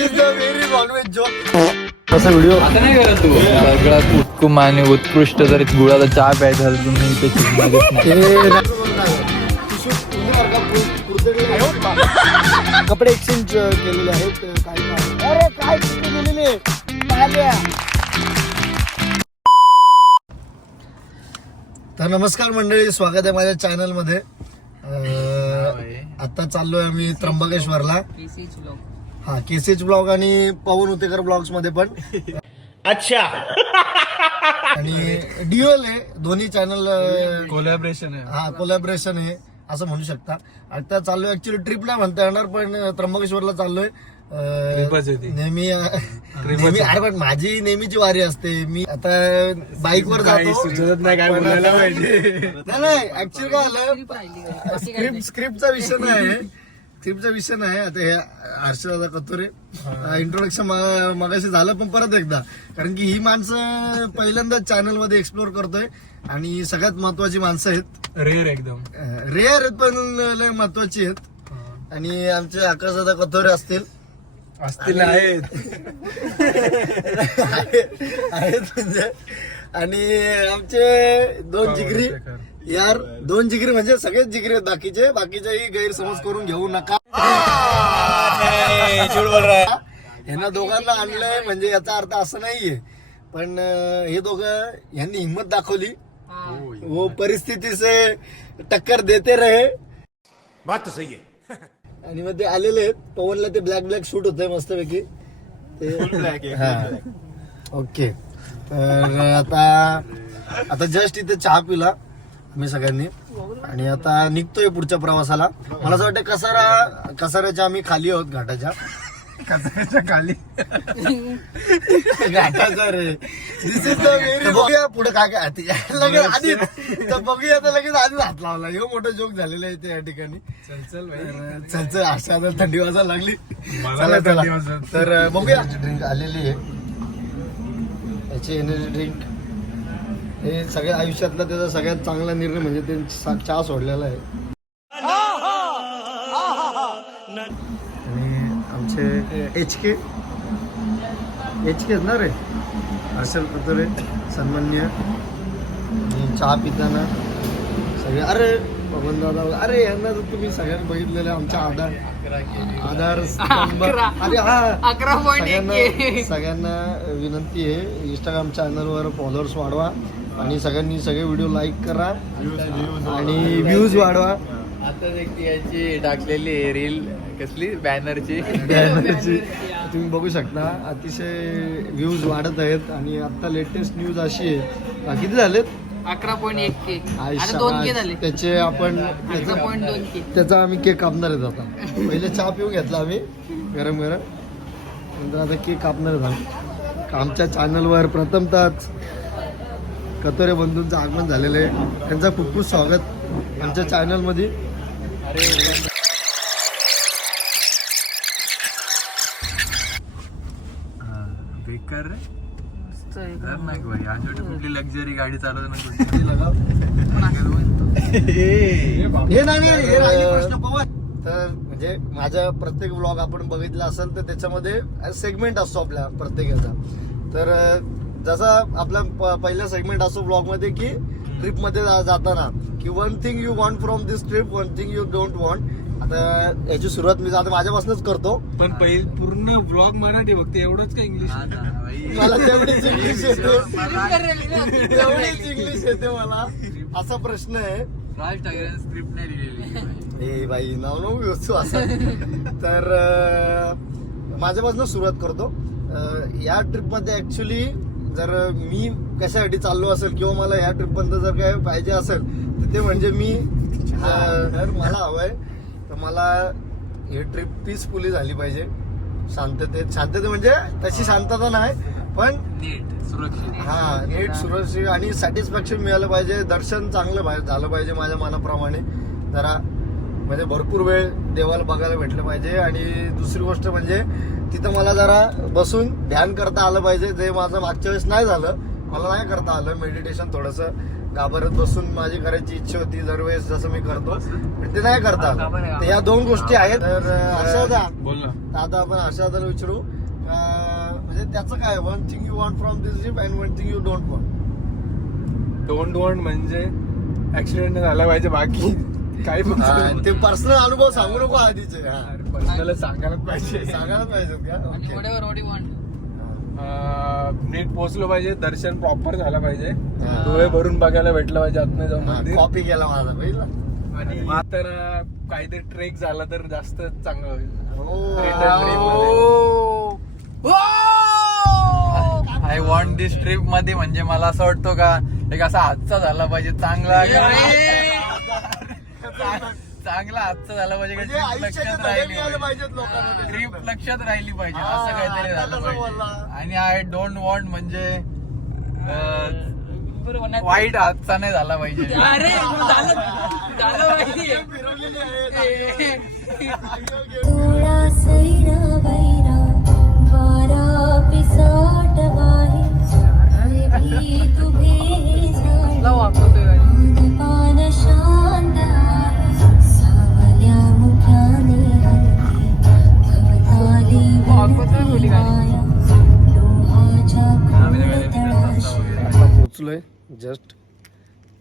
Very non veg joke. कसा video आता नाही करत तू सगळ्यात उत्तम आणि उत्कृष्ट जर गुळाचा चहा प्यायचा असेल तुम्ही इथे कपडे एक्सचेंज केलेले आहेत. अरे काय गेलेले तर नमस्कार मंडळी, स्वागत आहे माझ्या चॅनल मध्ये. आता चाललोय आम्ही त्र्यंबकेश्वरला. हा, केसीएच ब्लॉग आणि पवन उतेकर ब्लॉग्स मध्ये पण. अच्छा. आणि ड्युअल आहे, दोन्ही चॅनल कोलॅबरेशन आहे. हा, कोलॅबरेशन आहे असं म्हणू शकता. आता चाललोय, ऍक्च्युली ट्रिप नाही म्हणता येणार, पण त्र्यंबकेश्वरला चाललोय. नेहमी अरे पण माझी नेहमीची वारी असते. मी आता बाईकवर जातो, सुचत नाही काय बोलायला पाहिजे. नाही ऍक्च्युली काय आलं, स्क्रिप्टचा विषय नाही. स्क्रिप्टचा विषय नाही. आता हे हर्षदादा कतोरे इंट्रोडक्शन मगाशी झालं, पण परत एकदा, कारण की ही माणसं पहिल्यांदा चॅनल मध्ये एक्सप्लोर करतोय आणि सगळ्यात महत्वाची माणसं आहेत. रेअर एकदम रेअर आहेत पण लय महत्वाची आहेत. आणि आमचे आकाशदादा कतोरे असतील आहेत म्हणजे. आणि आमचे दोन जिगरी यार, दोन जिगरी म्हणजे सगळेच जिगरी आहेत. बाकीचेही गैरसमज करून घेऊ नका. ह्यांना दोघांना आणलंय म्हणजे याचा अर्थ असं नाहीये, पण हे दोघं यांनी हिंमत दाखवली. वो परिस्थिती से टक्कर देते रहे. बात तो सही है. आणि मग ते आलेले आहेत. पवनला ते ब्लॅक शूट होतंय मस्तपैकी. हा, ओके. तर आता जस्ट इथे चहा पिला मी सगळ्यांनी आणि आता निघतोय पुढच्या प्रवासाला. मला असं वाटतं कसाऱ्याच्या आम्ही खाली आहोत, घाटाच्या खाली घाटाचा रे. बघूया पुढे काय काय लगेच आधी तर बघूया. तर लगेच आधीच हात लावला. हे मोठं जोक झालेलं आहे ते या ठिकाणी. चल अशा थंडी वाजायला लागली. तर बघूया. ड्रिंक आलेली आहे, याची एनर्जी ड्रिंक. हे सगळ्या आयुष्यातला त्याचा सगळ्यात चांगला निर्णय म्हणजे ते चहा सोडलेला आहे. आणि आमचे एच के ना रे, हर्षल कतोरे सन्मान्य. आणि चहा पिताना सगळे अरे पवन दादा, अरे यांना जर तुम्ही सगळ्यांनी बघितलेलं आमच्या आधार स्तंभ. अरे हा, सगळ्यांना विनंती आहे, इंस्टाग्राम चॅनलवर फॉलोअर्स वाढवा आणि सगळ्यांनी सगळे व्हिडिओ लाईक करा आणि व्ह्यूज वाढवा. आता याची टाकलेली रील कसली बॅनरची तुम्ही बघू शकता. अतिशय व्ह्यूज वाढत आहेत. आणि आता लेटेस्ट न्यूज अशी आहे, किती झालेत? 11.1K झाले. त्याचे आपण त्याचा आम्ही केक कापणार आहेत. आता पहिले चहा पिऊन घेतला आम्ही गरम नंतर आता केक कापणार आहेत आम्ही. आमच्या चॅनलवर प्रथमतःच कतोरे बंधूंचं आगमन झालेलं आहे. त्यांचं खूप खूप स्वागत आमच्या चॅनलमध्ये. बेकार रे. कुठली लक्झरी गाडी चालवत हे नाही प्रश्न पवन. तर म्हणजे माझा प्रत्येक व्लॉग आपण बघितला असेल तर त्याच्यामध्ये सेगमेंट असतो आपल्या प्रत्येकाचा. तर जसा आपला पहिला सेगमेंट असतो ब्लॉग मध्ये की ट्रिप मध्ये जाताना की one thing you want from this trip, one thing you don't want. आता याची सुरुवात मी आता माझ्यापासूनच करतो. पण पूर्ण ब्लॉग मराठी बघते, एवढंच का इंग्लिश? मला तेवढीच इंग्लिश येते, तेवढीच इंग्लिश येते मला. असा प्रश्न आहे. स्क्रिप्ट नाही लिहिलेली. ए बाई, नाव व्यवस्थित असं. तर माझ्यापासून सुरुवात करतो. या ट्रिप मध्ये ऍक्च्युली जर मी कशासाठी चाललो असेल किंवा मला या ट्रिप मध्ये जर काय पाहिजे असेल तर ते म्हणजे मी मला हवंय तर मला ही ट्रिप पीसफुली झाली पाहिजे. शांततेत म्हणजे तशी शांतता नाही, पण नीट सुरक्षित. हा, नीट सुरक्षित आणि सॅटिस्फॅक्शन मिळालं पाहिजे. दर्शन चांगलं झालं पाहिजे माझ्या मनाप्रमाणे. जरा म्हणजे भरपूर वेळ देवाला बघायला भेटलं पाहिजे. आणि दुसरी गोष्ट म्हणजे तिथं मला जरा बसून ध्यान करता आलं पाहिजे, जे माझं मागच्या वेळेस नाही झालं. मला नाही करता आलं मेडिटेशन थोडंसं. गाभाऱ्यात बसून माझी करायची इच्छा होती दरवेळेस जसं मी करतो पण ते नाही करता. तर या दोन गोष्टी आहेत. तर हर्षदा बोल ना. आता आपण हर्षदाला विचारू म्हणजे त्याचं काय one thing you want from this trip and one thing you don't want म्हणजे ऍक्सिडेंट झाला पाहिजे, बाकी काही वॉन्ट. ते पर्सनल अनुभव सांगू नको आधीचे. पर्सनल सांगायलाच पाहिजे. सांगायला पाहिजे का? नीट पोहोचलो पाहिजे, दर्शन प्रॉपर झालं पाहिजे, डोळे भरून बघायला भेटलं पाहिजे आतमध्ये जाऊन मंदिर. कॉपी केला माझा पहिला. आणि तर काहीतरी ट्रेक झाला तर जास्त चांगलं होईल. आय वॉन्ट दिस ट्रिप मध्ये म्हणजे मला असं वाटतो का एक असा हादसा झाला पाहिजे चांगला चांगला हादसा झाला पाहिजे का म्हणजे ट्रिप आयुष्याचे लक्षात धडे राहिली मिळाले पाहिजे. पाहिजेत लोकांना. ट्रिप लक्षात राहिली पाहिजे असं काहीतरी झालं आता कसं बोलला? पाहिजे. आणि आय डोंट वॉन्ट म्हणजे वाईट हादसा नाही झाला पाहिजे. फिरवलेली आहे. थोडा सैरा बैरा वारा पिसाट वाहे भी तुझे पान शांत आहे सावल्या मुख्याने भवताली माया लोहाच्या आता पोचलोय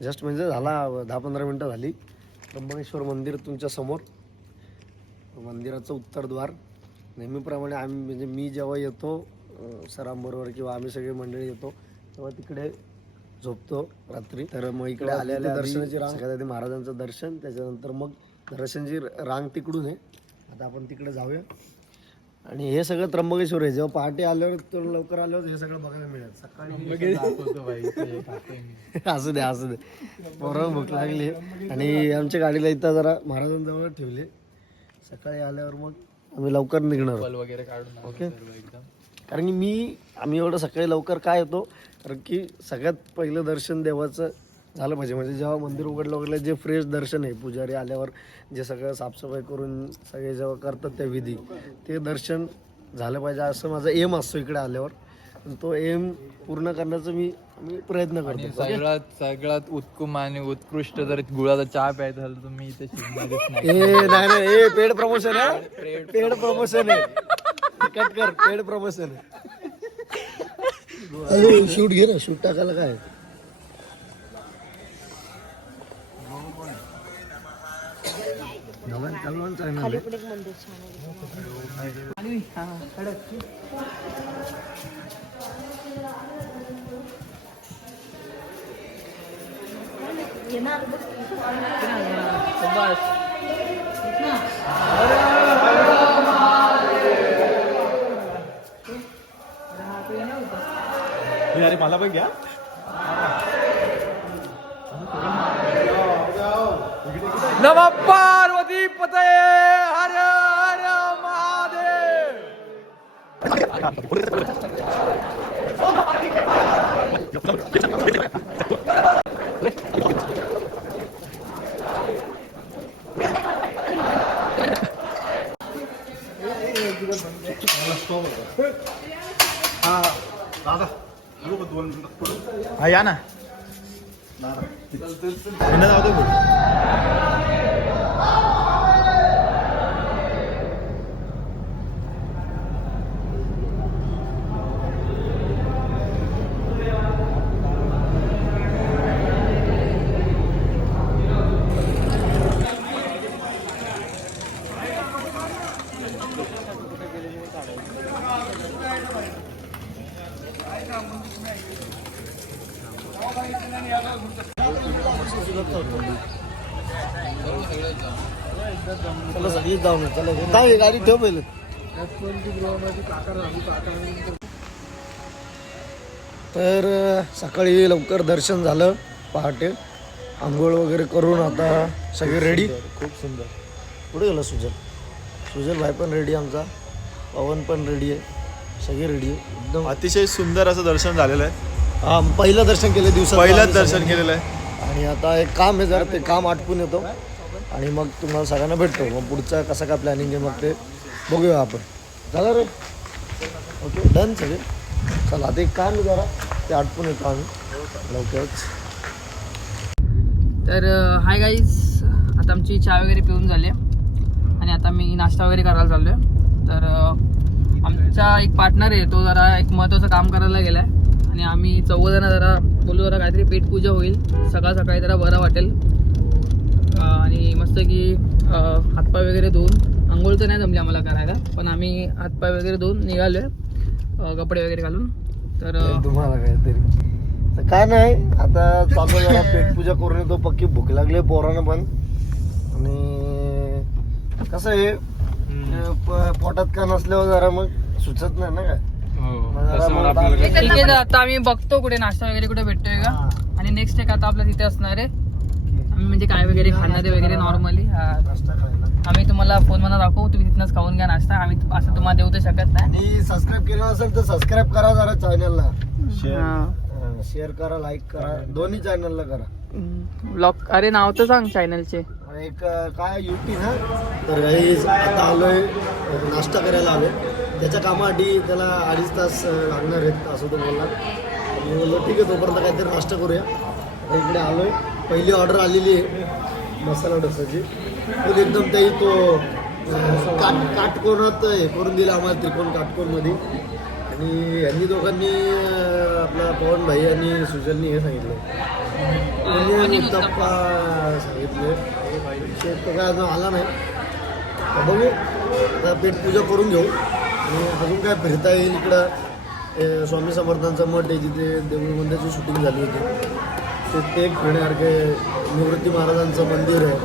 जस्ट म्हणजे झाला 10-15 मिनिटं झाली. त्र्यंबकेश्वर मंदिर तुमच्या समोर. मंदिराचं उत्तरद्वार नेहमीप्रमाणे आम्ही म्हणजे मी जेव्हा येतो सरांबरोबर किंवा आम्ही सगळे मंडळी येतो तेव्हा तिकडे झोपतो रात्री. तर मग इकडे आलेल्या दर्शनाची रांग, सगळ्यात आधी महाराजांचं दर्शन, त्याच्यानंतर मग दर्शनाची रांग तिकडून आहे. आता आपण तिकडे जाऊया. आणि हे सगळं त्र्यंबकेश्वर आहे. जेव्हा पहाटे आल्यावर तर लवकर आल्यावर हे सगळं बघायला मिळेल. सकाळी असू दे बरोबर भूक लागली आणि आमच्या गाडीला इथं जरा महाराजांजवळ ठेवले. सकाळी आल्यावर मग आम्ही लवकर निघणार आहोत. वगैरे काढून ओके. एकदम कारण की आम्ही एवढं सकाळी लवकर काय येतो कारण की सगळ्यात पहिलं दर्शन देवाचं झालं पाहिजे. म्हणजे जेव्हा मंदिर उघडलं वगैरे जे फ्रेश दर्शन आहे, पुजारी आल्यावर जे सगळं साफसफाई करून सगळे जेव्हा करतात त्या विधी, ते दर्शन झालं पाहिजे असं माझा एम असतो इकडे आल्यावर. आणि तो एम पूर्ण करण्याचा मी प्रयत्न करतो. सगळ्यात उत्तम आणि उत्कृष्ट जर गुळाचा चहा प्यायचा झाला तर मी इथे शिकणारच नाही. नाही पेड प्रमोशन आहे. पेड प्रमोशन आहे. कट कर. पेड प्रमोशन आहे. शूट घे ना. शूट टाकायला काय अरे मला पण घ्या. नमः पार्वती पतये हर हर महादेव. हा या ना. चला सगळीच जाऊ ना. चला जाऊ गाडी ठेव पहिले. तर सकाळी लवकर दर्शन झालं पहाटे. आंघोळ वगैरे करून आता सगळे रेडी. खूप सुंदर. पुढे गेला सुजल भाई पण रेडी, आमचा पवन पण रेडी आहे, सगळे रेडी आहे एकदम. अतिशय सुंदर असं दर्शन झालेलं आहे. हा पहिलं दर्शन केलं दिवसात. पहिलंच दर्शन केलेलं आहे. आणि आता एक काम आहे जरा, ते काम आटपून येतो आणि मग तुम्हाला सगळ्यांना भेटतो. मग पुढचा कसं काय प्लॅनिंग आहे मग ते बघूया आपण. झालं रे. ओके डन सगळे. चला आता एक काम आहे जरा, ते आटपून येतो आम्ही लवकरच. तर हाय गाईज, आता आमची चहा वगैरे पिऊन झाली आणि आता मी नाश्ता वगैरे करायला चाललो आहे. तर आमचा एक पार्टनर आहे, तो जरा एक महत्त्वाचं काम करायला गेला आहे आणि आम्ही चौघजणं जरा बोलू, जरा काहीतरी पेटपूजा होईल, सकाळ सकाळी जरा बरं वाटेल आणि मस्त की हातपाय वगैरे धुवून, आंघोळ तर नाही जमली आम्हाला करायला, पण आम्ही हातपाय वगैरे धुवून निघालो आहे कपडे वगैरे घालून. तर तुम्हाला काहीतरी तर काय नाही, आता चालू जरा पेटपूजा करून येतो, पक्की भूक लागली पोरांना पण. आणि कसं आहे पोटात का नसल्यावर जरा मग सुचत नाही ना काय. ठीक आहे, तर आता आम्ही बघतो कुठे नाश्ता वगैरे कुठे भेटतोय का. आणि नेक्स्ट एक आता आपल्या तिथे असणार आहे, आम्ही म्हणजे काय वगैरे खाणार आहे वगैरे नॉर्मली आम्ही तुम्हाला फोन मध्ये दाखवू, तुम्ही तिथनंच खाऊन घ्या नाश्ता, आम्ही असं तुम्हाला देऊ तर शकत नाही. आणि सबस्क्राईब केलं असेल तर सबस्क्राईब करा जरा चॅनलला, शेअर करा, लाईक करा, दोन्ही चॅनलला करा. ब्लॉग, अरे नाव तर सांग चॅनलचे. एक काय युट्यूब ना. तर गाईज आता आलोय नाश्ता करायला आलोय, त्याच्या कामासाठी त्याला 2.5 तास लागणार आहेत असं तो बोलला. मी बोललो ठीक आहे, तोपर्यंत काहीतरी नाश्ता करूया. इकडे आलोय, पहिली ऑर्डर आलेली आहे मसाला डोसाची. तो एकदम त्याही तो काटकोनात हे करून दिला आम्हाला, त्रिकोण काटकोनमध्ये. आणि यांनी दोघांनी आपला पवन भाई आणि सुजलनी हे सांगितलं, उत्तप्पा सांगितले. तो काय अजून आला नाही, बघू आता पेटपूजा करून घेऊ आणि अजून काय फिरता येईल. इकडं स्वामी समर्थांचं मठ आहे जिथे देऊळ मंदिराची शूटिंग झाली होती, ते एक फिरण्यासारखे. निवृत्ती महाराजांचं मंदिर आहे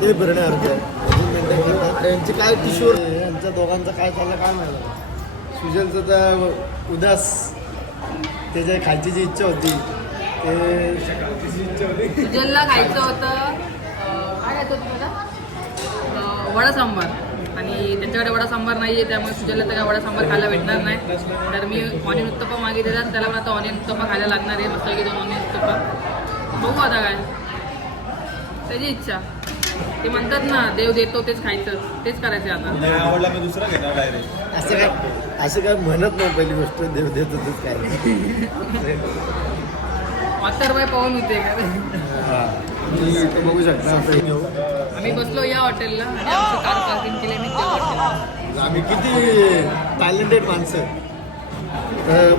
ते फिरण्यासारखं आहे, अजून मेंटेन करतात. यांची काय किशोर यांच्या दोघांचं काय चाललं काय माहिती. सुजलचं तर उदास, त्याच्या खायची जी इच्छा होती ते सुजलला खायचं होतं काय खायचं होतं तुला, वडा सांबार, आणि त्यांच्याकडे वडा सांबार नाही आहे, त्यामुळे सुजलला तर काय वडा सांबार खायला भेटणार नाही. तर मी ऑनियन उत्तप्पा मागितलेला, त्याला पण आता ऑनियन उत्तप्पा खायला लागणार आहे, मस्त की 2 ऑनियन उत्तप्पा. बघू आता काय त्याची इच्छा. ते म्हणतात ना, देव देतो तेच खायचं, तेच करायचं आता. आवडला मी दुसरा घेणार डायरेक्ट. असं काय म्हणत नाही, पहिली गोष्ट देव देत होतेच काय. वातरबाई पाहून होते का. बघू शकता आम्ही बसलो या हॉटेलला आणि आमचं कार पार्किंग केले मी त्या हॉटेलला. आम्ही किती टॅलेंटेड माणसं.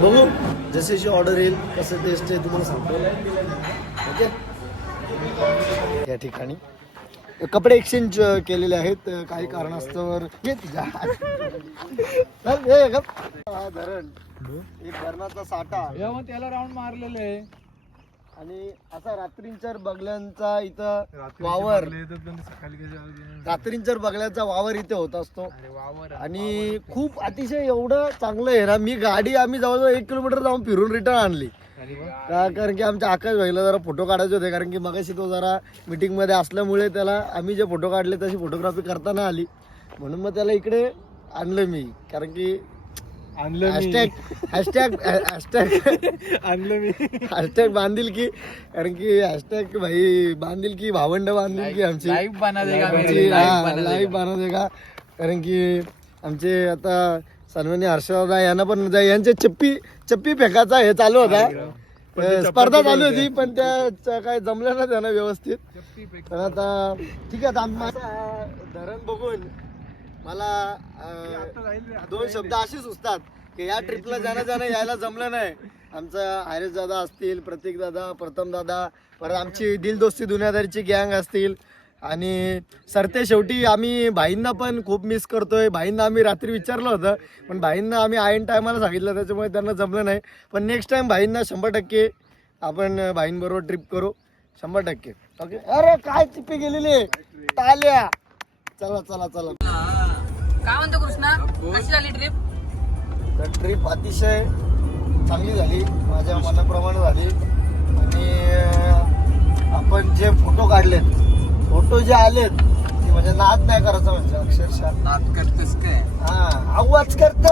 बघू जशी ऑर्डर येईल, कसं टेस्ट आहे तुम्हाला सांगतो. ओके, या ठिकाणी कपडे एक्सचेंज केलेले आहेत काही कारणास्तव. धरण एक धरणाचा साठा त्याला राऊंड मारलेले आणि असा रात्रींचर बगल्यांचा इथं वावर, रात्रींचर बगल्यांचा वावर इथे होत असतो. आणि खूप अतिशय एवढं चांगलं आहे ना, मी गाडी आम्ही जवळजवळ 1 किलोमीटर जाऊन फिरून रिटर्न आणली. कारण की आमच्या आकाश भाईला जरा फोटो काढायचे होते, कारण की मगाशी तो जरा मीटिंग मध्ये असल्यामुळे त्याला आम्ही जे फोटो काढले तशी फोटोग्राफी करता नाही आली, म्हणून मग त्याला इकडे आणलं मी. कारण की हॅशटॅग बांधील की, कारण की हॅशटॅग भाई बांधील की भावंड बांधील की आमची लाईव्ह बना देगा. कारण की आमचे आता सन्माननीय हर्षदा यांना पण यांचे चप्पी फेकाचा हे चालू होता, स्पर्धा चालू होती, पण त्या काय जमलं ना त्यांना व्यवस्थित. तर आता ठीक आहे, आता धरण बघून मला 2 शब्द असे सुचतात की या ट्रिपला जाणं यायला जमलं नाही. आमचा आयरेश दादा असतील, प्रतीक दादा, प्रथम दादा, परत आमची दिलदोस्ती दुनियादारीची गँग असतील. आणि सरते शेवटी आम्ही भाईंना पण खूप मिस करतोय. भाईंना आम्ही रात्री विचारलं होतं, पण भाईंना आम्ही ऐन टायमाला सांगितलं, त्याच्यामुळे त्यांना जमलं नाही. पण नेक्स्ट टाइम भाईंना 100% आपण भाईंबरोबर ट्रिप करू 100%. ओके. अरे काय चिप्पी गेलेली टाल्या. चला चला चला. काय म्हणतो कृष्णा, कशी झाली ट्रिप? तर ट्रिप अतिशय चांगली झाली, माझ्या मनाप्रमाणे झाली. आणि आपण जे फोटो काढलेत, फोटो जे आलेत ते म्हणजे नाद नाही करायचा, म्हणजे अक्षरशः नाद करतेस काय. हा, आवाज करत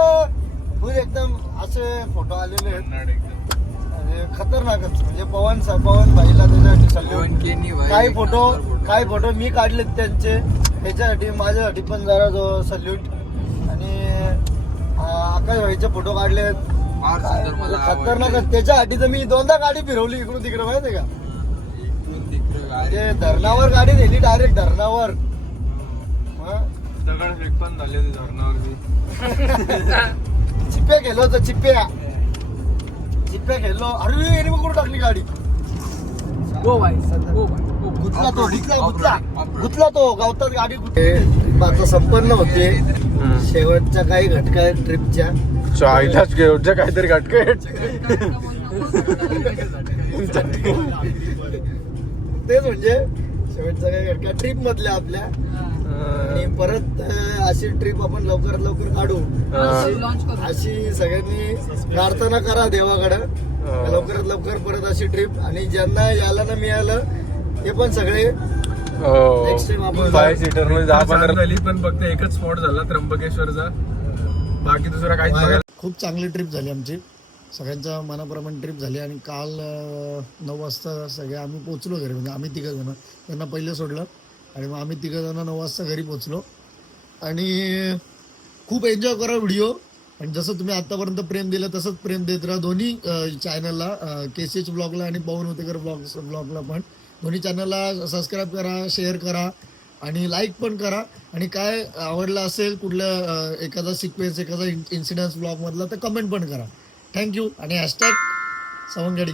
फुल एकदम असे फोटो आलेले आहेत, म्हणजे खतरनाकच. म्हणजे पवन भाईला त्याच्यासाठी सल्यूट. काही फोटो मी काढलेत त्यांचे, त्याच्यासाठी माझ्यासाठी पण जरा जो सल्यूट. आणि आकाश भाईचे फोटो काढलेत खतरनाकच. त्याच्यासाठी तर मी 2दा गाडी फिरवली इकडून तिकडे, माहिती आहे का. म्हणजे धरणावर गाडी नेली डायरेक्ट धरणावर. दगड फेकून झाले ते धरणावरती. चिप्प्या गेलो होतो चिप्प्या गेलो. अरे याने मग कुठं टाकली गाडी. ओ बाय ओ बाय गुतला तो गावतात गाडी. आता संपन्न होते शेवटच्या काही घटका ट्रिपच्या. चायलाच घेऊच्या काहीतरी घटकेट. तेच म्हणजे शेवटच्या काही घटका ट्रिप मधल्या आपल्या. आणि परत अशी ट्रिप आपण लवकरात लवकर काढू अशी सगळ्यांनी प्रार्थना करा देवाकडं. लवकरात लवकर परत अशी ट्रिप. आणि ज्यांना यायला ना मिळालं ते पण सगळे नेक्स्ट टाइम आपण 5 सीटर मध्ये 10-15 झाली. पण फक्त एकच स्पॉट झाला त्र्यंबकेश्वरचा. बाकी दुसरा काहीच बघायला. खूप चांगली ट्रिप झाली आमची. सगळ्यांच्या मनाप्रमाणे ट्रिप झाली. आणि काल 9 वाजता सगळे आम्ही पोचलो घरी. म्हणजे आम्ही 3 जण, त्यांना पहिले सोडलं आणि मग आम्ही 3 जण 9 वाजता घरी पोचलो. आणि खूप एन्जॉय करा व्हिडिओ. आणि जसं तुम्ही आतापर्यंत प्रेम दिलं तसंच प्रेम देत राहा दोन्ही चॅनलला, केसीएच ब्लॉगला आणि पवन होतेकर ब्लॉगला पण. दोन्ही चॅनलला सबस्क्राईब करा, शेअर करा आणि लाईक पण करा. आणि काय आवडलं असेल कुठल्या एखादा सिक्वेन्स, एखादा इन्सिडन्स ब्लॉगमधला तर कमेंट पण करा. थँक्यू. आणि # सवंगडी.